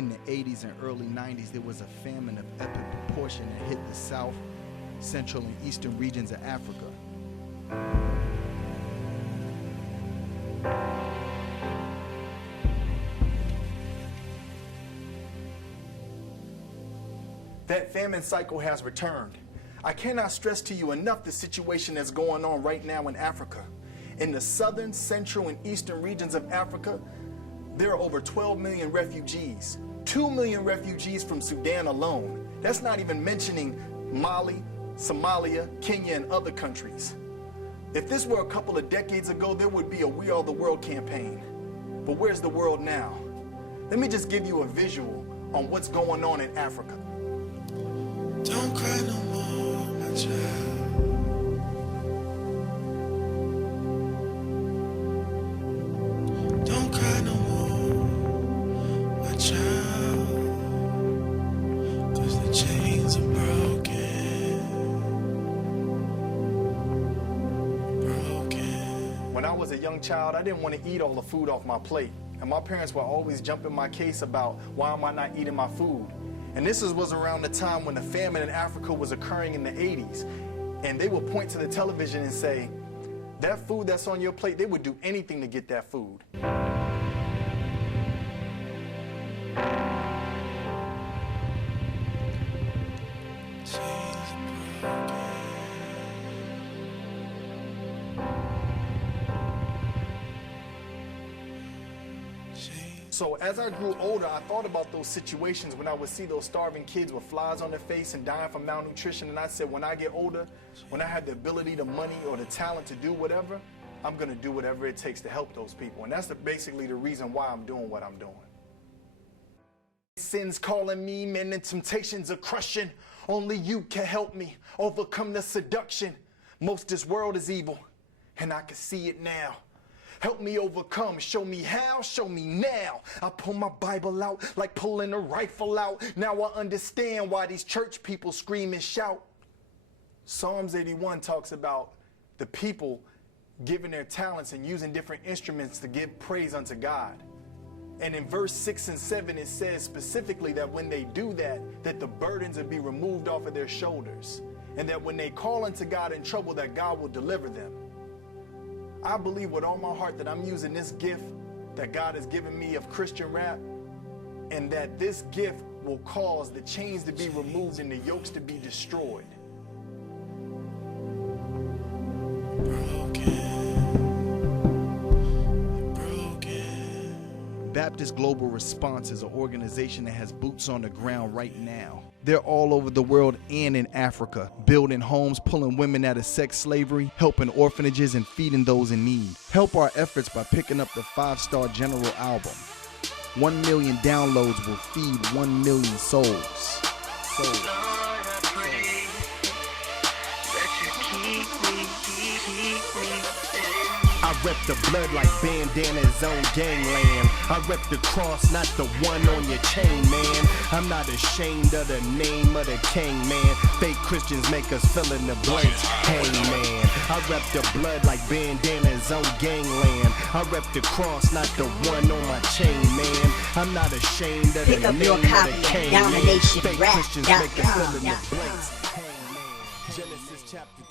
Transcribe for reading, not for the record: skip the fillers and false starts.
In the 80s and early 90s, there was a famine of epic proportion that hit the South, Central, and Eastern regions of Africa. That famine cycle has returned. I cannot stress to you enough the situation that's going on right now in Africa. In the southern, central, and eastern regions of Africa, there are over 12 million refugees. 2 million refugees from Sudan alone. That's not even mentioning Mali, Somalia, Kenya, and other countries. If this were a couple of decades ago, there would be a We Are the World campaign. But where's the world now? Let me just give you a visual on what's going on in Africa. Don't cry no more, my child. Don't cry no more, my child. 'Cause the chains are broken. When I was a young child, I didn't want to eat all the food off my plate. And my parents would always jump in my case about why am I not eating my food. And this was around the time when the famine in Africa was occurring in the 80s. And they would point to the television and say, that food that's on your plate, they would do anything to get that food. So as I grew older, I thought about those situations when I would see those starving kids with flies on their face and dying from malnutrition, and I said, when I get older, when I have the ability, the money, or the talent to do whatever, I'm gonna do whatever it takes to help those people. And that's basically the reason why I'm doing what I'm doing. Sin's calling me, men, and temptations are crushing. Only you can help me overcome the seduction. Most this world is evil, and I can see it now. Help me overcome, show me how, show me now. I pull my Bible out like pulling a rifle out. Now I understand why these church people scream and shout. Psalms 81 talks about the people giving their talents and using different instruments to give praise unto God. And in verse 6 and 7, it says specifically that when they do that, that the burdens will be removed off of their shoulders. And that when they call unto God in trouble, that God will deliver them. I believe with all my heart that I'm using this gift that God has given me of Christian rap, and that this gift will cause the chains to be removed and the yokes to be destroyed. Baptist Global Response is an organization that has boots on the ground right now. They're all over the world and in Africa, building homes, pulling women out of sex slavery, helping orphanages, and feeding those in need. Help our efforts by picking up the 5-Star General album. 1 million downloads will feed 1 million souls. I rep the blood like bandanas on gangland. I rep the cross, not the one on your chain, man. I'm not ashamed of the name of the king, man. Fake Christians make us fill in the blanks. Hey, man. I rep the blood like bandanas on gangland. I rep the cross, not the one on my chain, man. I'm not ashamed of the name of the king, man. Fake Christians make us fill in the blanks. Hey, man. Genesis chapter